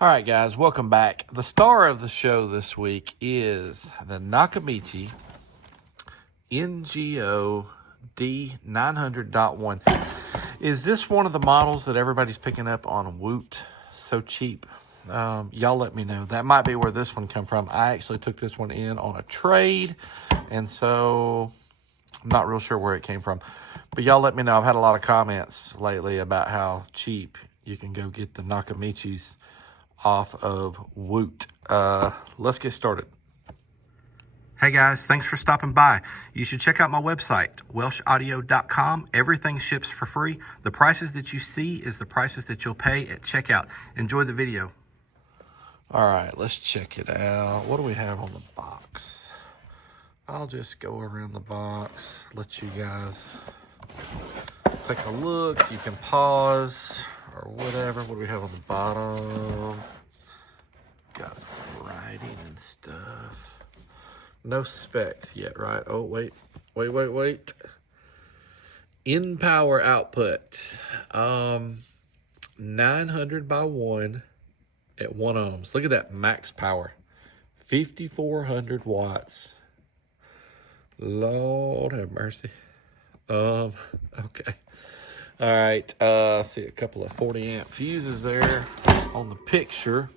All right, guys, welcome back. The star of the show this week is the Nakamichi NGO-D900.1. Is this one of the models that everybody's picking up on Woot? So cheap. Y'all let me know. That might be where this one come from. I actually took this one in on a trade, and so I'm not real sure where it came from. But y'all let me know. I've had a lot of comments lately about how cheap you can go get the Nakamichis off of Woot. Let's get started. Hey guys, thanks for stopping by. You should check out my website, welshaudio.com. Everything ships for free. The prices that you see is the prices that you'll pay at checkout. Enjoy the video. All right, let's check it out. What do we have on the box? I'll just go around the box, let you guys take a look. You can pause or whatever. What do we have on the bottom? Got some writing and stuff. No specs yet, right? Oh, wait. In power output. 900/1 at 1 ohms. Look at that max power. 5,400 watts. Lord have mercy. Okay. All right, see a couple of 40 amp fuses there on the picture.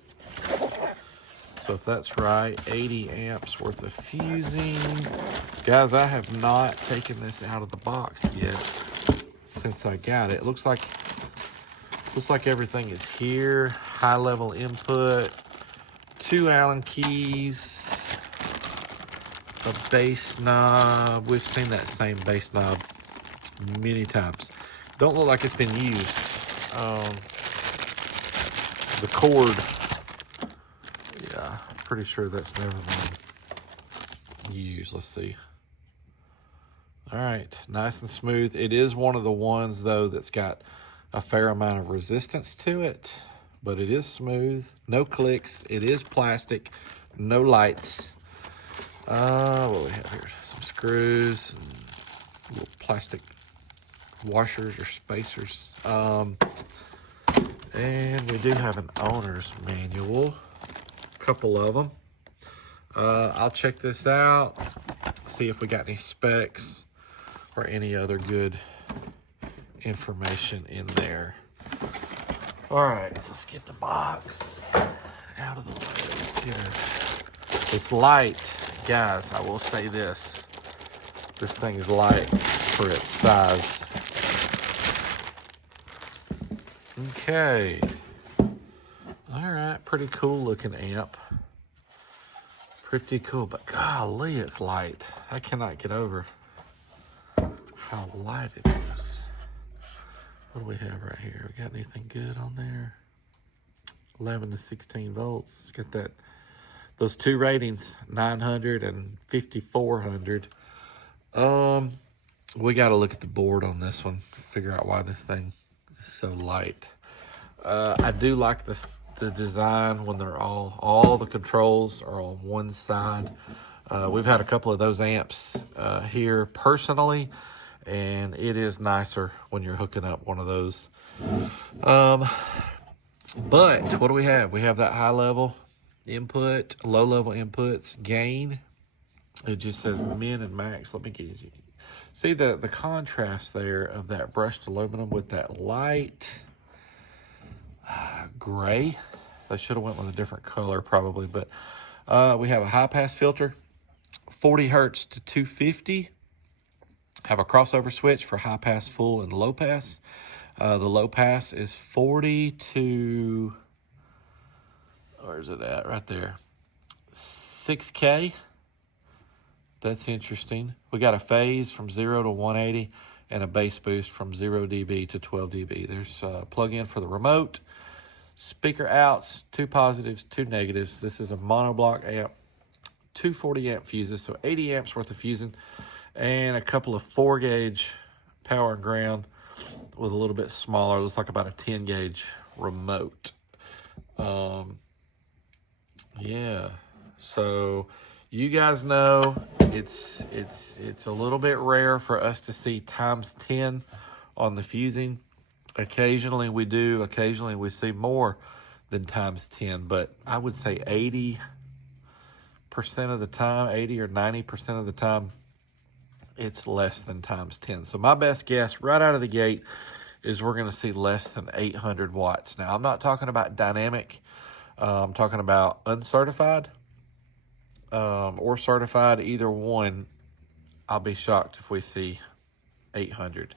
So if that's right, 80 amps worth of fusing. Guys, I have not taken this out of the box yet since I got it. It looks like everything is here. High level input, 2 Allen keys, a bass knob. We've seen that same bass knob many times. Don't look like it's been used. The cord, yeah, pretty sure that's never been used. Let's see. All right, nice and smooth. It is one of the ones though that's got a fair amount of resistance to it, but it is smooth. No clicks. It is plastic. No lights. What do we have here? Some screws and little plastic washers or spacers. And we do have an owner's manual, a couple of them. I'll check this out, see if we got any specs or any other good information in there. All right, let's get the box out of the way. Let's get her. It's light, guys. I will say this. This thing is light for its size. Okay. All right, pretty cool looking amp. Pretty cool, but golly, it's light. I cannot get over how light it is. What do we have right here? We got anything good on there? 11 to 16 volts. It's got those 2 ratings, 900 and 5,400. We got to look at the board on this one, figure out why this thing is so light. I do like the design when they're all the controls are on one side. We've had a couple of those amps here personally, and it is nicer when you're hooking up one of those. But what do we have? We have that high level input, low level inputs, gain. It just says min and max. Let me get you. See the contrast there of that brushed aluminum with that light gray. They should have went with a different color probably, but we have a high pass filter, 40 hertz to 250. Have a crossover switch for high pass, full, and low pass. The low pass is 40 to, where's it at? Right there. 6K. That's interesting. We got a phase from 0 to 180 and a bass boost from 0 dB to 12 dB. There's a plug-in for the remote. Speaker outs, 2 positives, 2 negatives. This is a monoblock amp, 2 40 amp fuses, so 80 amps worth of fusing, and a couple of 4 gauge power and ground with a little bit smaller, looks like about a 10 gauge remote. Yeah, so you guys know it's a little bit rare for us to see times 10 on the fusing. Occasionally we do, occasionally we see more than times 10, but I would say 80% of the time, 80 or 90% of the time, it's less than times 10. So my best guess right out of the gate is we're going to see less than 800 watts. Now, I'm not talking about dynamic. I'm talking about uncertified or certified. Either one, I'll be shocked if we see 800.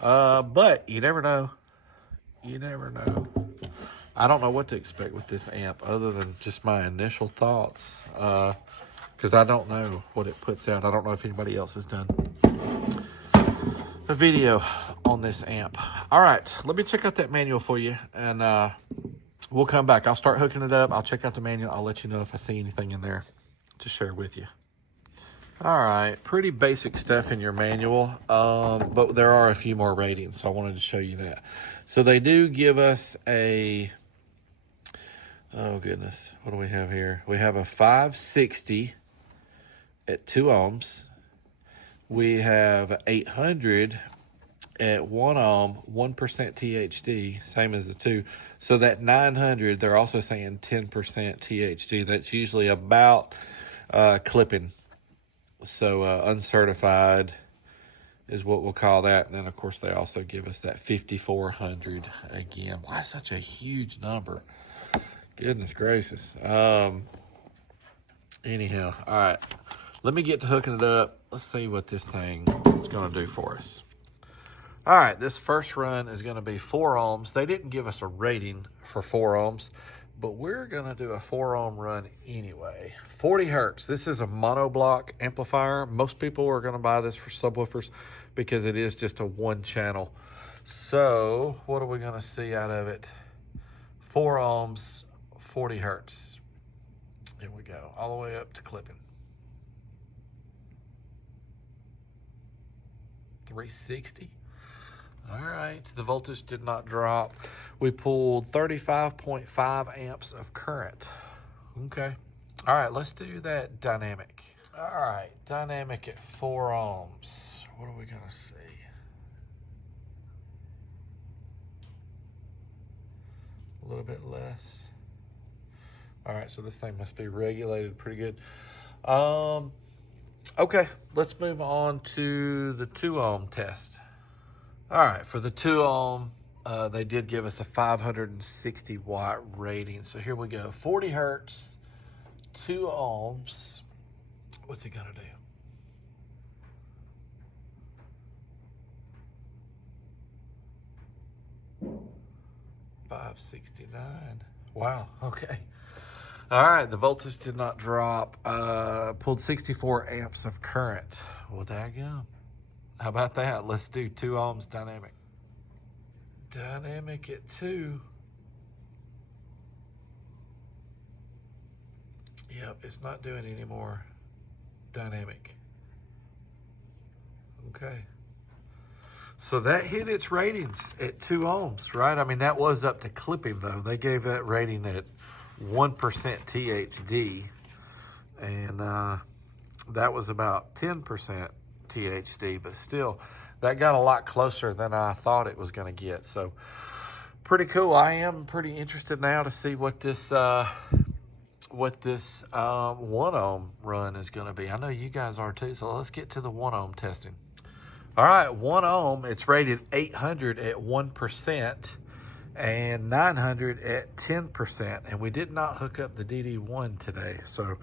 But you never know. You never know. I don't know what to expect with this amp other than just my initial thoughts, because I don't know what it puts out. I don't know if anybody else has done a video on this amp. All right, let me check out that manual for you, and we'll come back. I'll start hooking it up. I'll check out the manual. I'll let you know if I see anything in there to share with you. All right, pretty basic stuff in your manual, but there are a few more ratings, so I wanted to show you that. So they do give us a, oh goodness, what do we have here? We have a 560 at 2 ohms. We have 800 at 1 ohm, 1% THD, same as the 2. So that 900, they're also saying 10% THD. That's usually about clipping. So uncertified is what we'll call that. And then, of course, they also give us that 5400 again. Why such a huge number? Goodness gracious. Anyhow, all right. Let me get to hooking it up. Let's see what this thing is going to do for us. All right, this first run is going to be 4 ohms. They didn't give us a rating for 4 ohms, but we're going to do a 4 ohm run anyway. 40 hertz. This is a monoblock amplifier. Most people are going to buy this for subwoofers because it is just a 1-channel. So what are we going to see out of it? 4 ohms, 40 hertz. Here we go, all the way up to clipping. 360. All right, the voltage did not drop. We pulled 35.5 amps of current. Okay. All right, let's do that dynamic. All right, dynamic at 4 ohms. What are we gonna see? A little bit less. All right, so this thing must be regulated pretty good. Okay, let's move on to the 2 ohm test. All right, for the 2 ohm, they did give us a 560 watt rating. So here we go, 40 hertz, 2 ohms. What's it gonna do? 569. Wow, okay. All right, the voltage did not drop. Pulled 64 amps of current. Well, daggum. How about that? Let's do 2 ohms dynamic. Dynamic at 2. Yep, it's not doing any more dynamic. Okay. So that hit its ratings at 2 ohms, right? I mean, that was up to clipping, though. They gave that rating at 1% THD, and that was about 10% THD, but still, that got a lot closer than I thought it was going to get. So pretty cool. I am pretty interested now to see what this 1 ohm run is going to be. I know you guys are too, so let's get to the 1 ohm testing. All right, 1 ohm, it's rated 800 at 1% and 900 at 10, and we did not hook up the DD1 today, so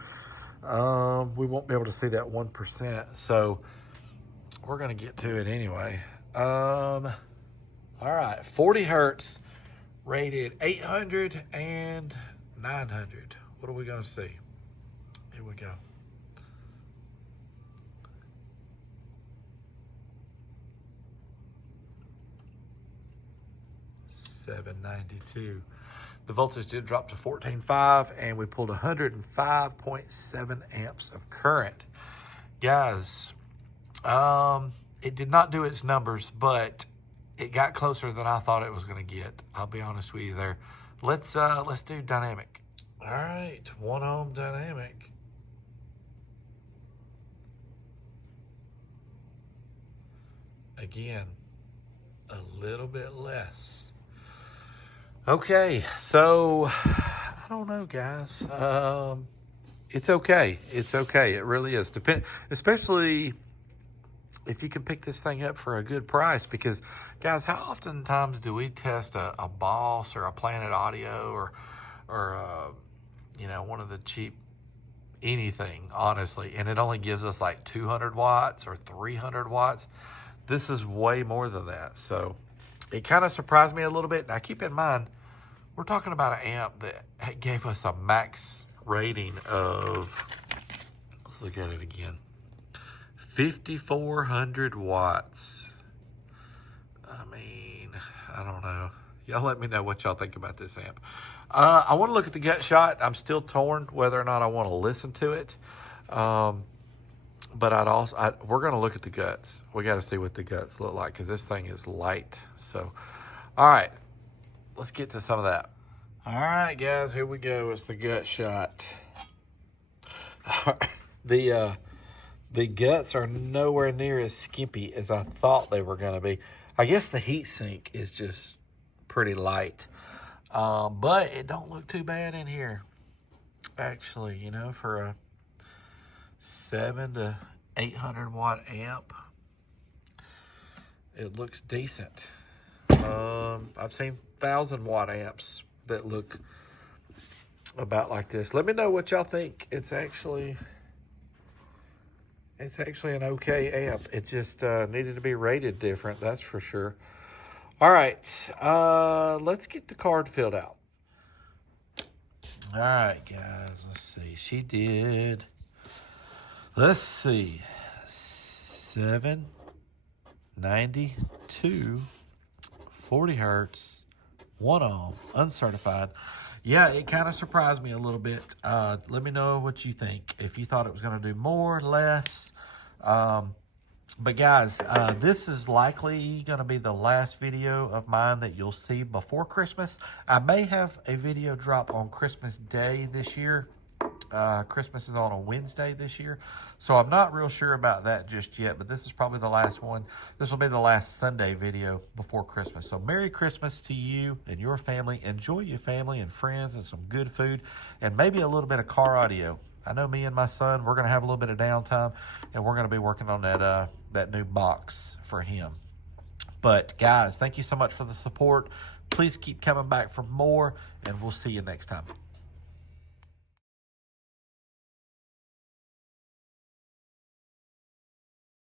we won't be able to see that 1%, so we're going to get to it anyway. All right, 40 hertz, rated 800 and 900. What are we going to see? Here we go. $792. The voltage did drop to 14.5, and we pulled 105.7 amps of current. Guys, it did not do its numbers, but it got closer than I thought it was going to get. I'll be honest with you there. Let's do dynamic. All right, 1 ohm dynamic. Again, a little bit less. Okay, so don't know, guys. It's okay. It's okay. It really is. Especially if you can pick this thing up for a good price. Because, guys, how oftentimes do we test a Boss or a Planet Audio or you know, one of the cheap anything, honestly, and it only gives us like 200 watts or 300 watts? This is way more than that. So it kind of surprised me a little bit. Now, keep in mind, we're talking about an amp that gave us a max rating of, let's look at it again, 5,400 watts. I mean, I don't know. Y'all let me know what y'all think about this amp. I want to look at the gut shot. I'm still torn whether or not I want to listen to it. But we're going to look at the guts. We got to see what the guts look like because this thing is light. So, all right, let's get to some of that. All right, guys, here we go. It's the gut shot. The guts are nowhere near as skimpy as I thought they were going to be. I guess the heat sink is just pretty light. But it don't look too bad in here. Actually, you know, for a 700 to 800 watt amp, it looks decent. I've seen 1,000 watt amps that look about like this. Let me know what y'all think. It's actually an okay amp. It just needed to be rated different, that's for sure. All right, let's get the card filled out. All right, guys, let's see. She did, let's see, 792, 40 hertz, 1 ohm, uncertified. Yeah, it kind of surprised me a little bit. Let me know what you think. If you thought it was going to do more, less. But guys, this is likely going to be the last video of mine that you'll see before Christmas. I may have a video drop on Christmas Day this year. Christmas is on a Wednesday this year, so I'm not real sure about that just yet, but this is probably the last one. This will be the last Sunday video before Christmas. So Merry Christmas to you and your family. Enjoy your family and friends and some good food and maybe a little bit of car audio. I know me and my son, we're going to have a little bit of downtime, and we're going to be working on that new box for him. But guys, thank you so much for the support. Please keep coming back for more, and we'll see you next time.